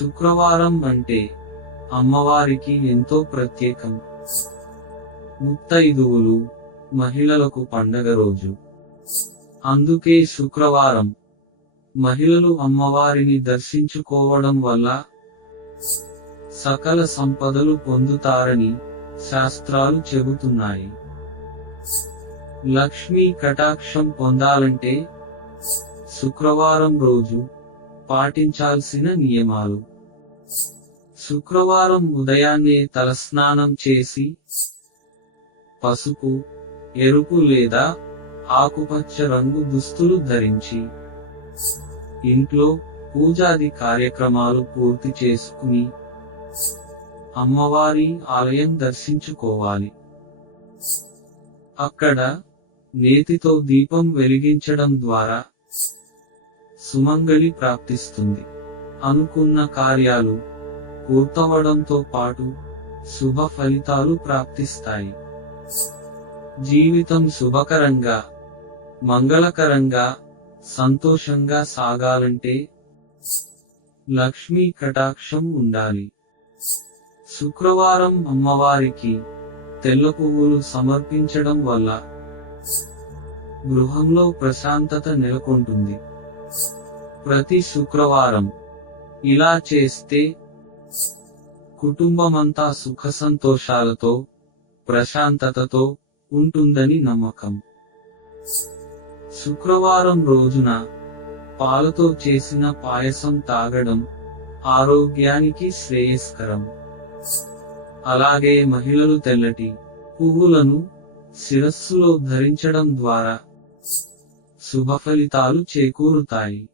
శుక్రవారం అంటే అమ్మవారికి ఎంతో ప్రత్యేకం. ముత్తైదువులు మహిళలకు పండగ రోజు. అందుకే శుక్రవారం మహిళలు అమ్మవారిని దర్శించుకోవడం వల్ల సకల సంపదలు పొందుతారని శాస్త్రాలు చెబుతున్నాయి. లక్ష్మీ కటాక్షం పొందాలంటే శుక్రవారం రోజు పాటించాల్సిన నియమాలు. శుక్రవారం ఉదయాన్నే తలస్నానం చేసి పసుపు ఎరుపు లేదా ఆకుపచ్చ రంగు దుస్తులు ధరించి ఇంట్లో పూజాది కార్యక్రమాలు పూర్తి చేసుకుని అమ్మవారి ఆలయం దర్శించుకోవాలి. అక్కడ నేతితో దీపం వెలిగించడం ద్వారా సుమంగళి ప్రాప్తిస్తుంది. అనుకున్న కార్యాలు పూర్తవడంతో పాటు శుభ ఫలితాలు ప్రాప్తిస్తాయి. జీవితం శుభకరంగా మంగళకరంగా సంతోషంగా సాగాలంటే లక్ష్మీ కటాక్షం ఉండాలి. శుక్రవారం అమ్మవారికి తెల్ల పువ్వులు సమర్పించడం వల్ల గృహంలో ప్రశాంతత నెలకొంటుంది. ప్రతి శుక్రవారం ఇలా చేస్తే కుటుంబమంతా సుఖసంతోషాలతో ప్రశాంతతతో ఉంటుందని నమ్మకం. శుక్రవారం రోజున పాలతో చేసిన పాయసం తాగడం ఆరోగ్యానికి శ్రేయస్కరం. అలాగే మహిళలు తెల్లటి పువ్వులను శిరస్సులో ధరించడం ద్వారా శుభ ఫలితాలు చేకూరుతాయి.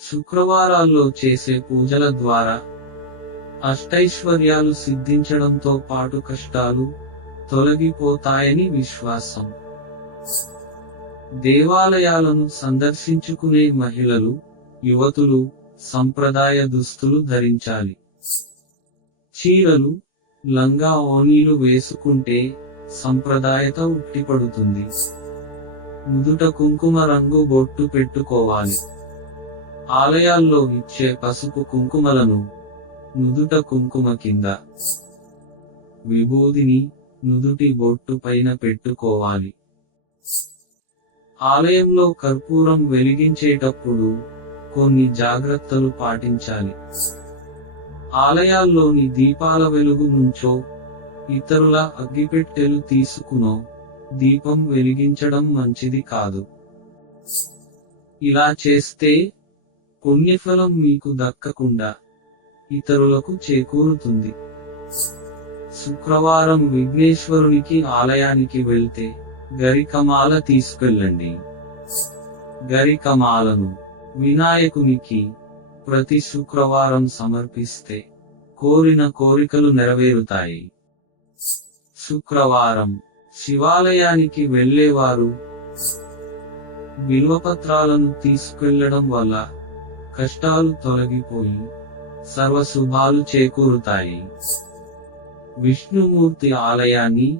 శుక్రవారాల్లో చేసే పూజల ద్వారా అష్టైశ్వర్యాలు సిద్ధించడంతో పాటు కష్టాలు తొలగిపోతాయని విశ్వాసం. దేవాలయాలను సందర్శించుకునే మహిళలు యువతులు సంప్రదాయ దుస్తులు ధరించాలి. చీరలు లంగా ఓనీలు వేసుకుంటే సంప్రదాయత ఉట్టిపడుతుంది. నుదుట కుంకుమ రంగు బొట్టు పెట్టుకోవాలి. ఆలయాల్లో ఇచ్చే పసుపు కుంకుమలను నుదుట కుంకుమ కింద విభూదిని నుదుటి బొట్టు పైన పెట్టుకోవాలి. ఆలయంలో కర్పూరం వెలిగించేటప్పుడు కొన్ని జాగ్రత్తలు పాటించాలి. ఆలయాల్లోని దీపాల వెలుగు నుంచో ఇతరుల అగ్గిపెట్టెలు తీసుకునో దీపం వెలిగించడం మంచిది కాదు. ఇలా చేస్తే పుణ్యఫలం మీకు దక్కకుండా ఇతరులకు చేకూరుతుంది. శుక్రవారం విఘ్నేశ్వరునికి ఆలయానికి వెళ్తే గరికమాల తీసుకెళ్ళండి. గరికమాలను వినాయకునికి ప్రతి శుక్రవారం సమర్పిస్తే కోరిన కోరికలు నెరవేరుతాయి. శుక్రవారం శివాలయానికి వెళ్ళేవారు. విలువపత్రాలను తీసుకెళ్ళడం వల్ల కష్టాలు తొలగిపోయి సర్వశుభాలు చేకూరుతాయి. విష్ణుమూర్తి ఆలయాన్ని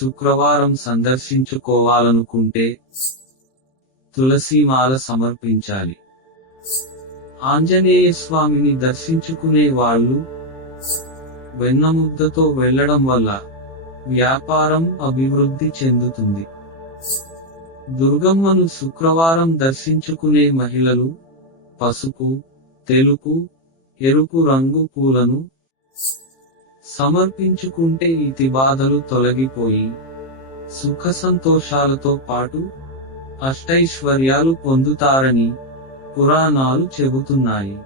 శుక్రవారం సందర్శించుకోవాలనుకుంటే తులసిమాల సమర్పించాలి. ఆంజనేయ స్వామిని దర్శించుకునే వాళ్ళు వెన్నముద్దతో వెళ్ళడం వల్ల వ్యాపారం అభివృద్ధి చెందుతుంది. దుర్గమ్మను శుక్రవారం దర్శించుకునే మహిళలు పసుపు తెలుపు ఎరుపు రంగు పూలను సమర్పించుకుంటే ఇతి బాధలు తొలగిపోయి సుఖ సంతోషాలతో పాటు అష్టైశ్వర్యాలు పొందుతారని పురాణాలు చెబుతున్నాయి.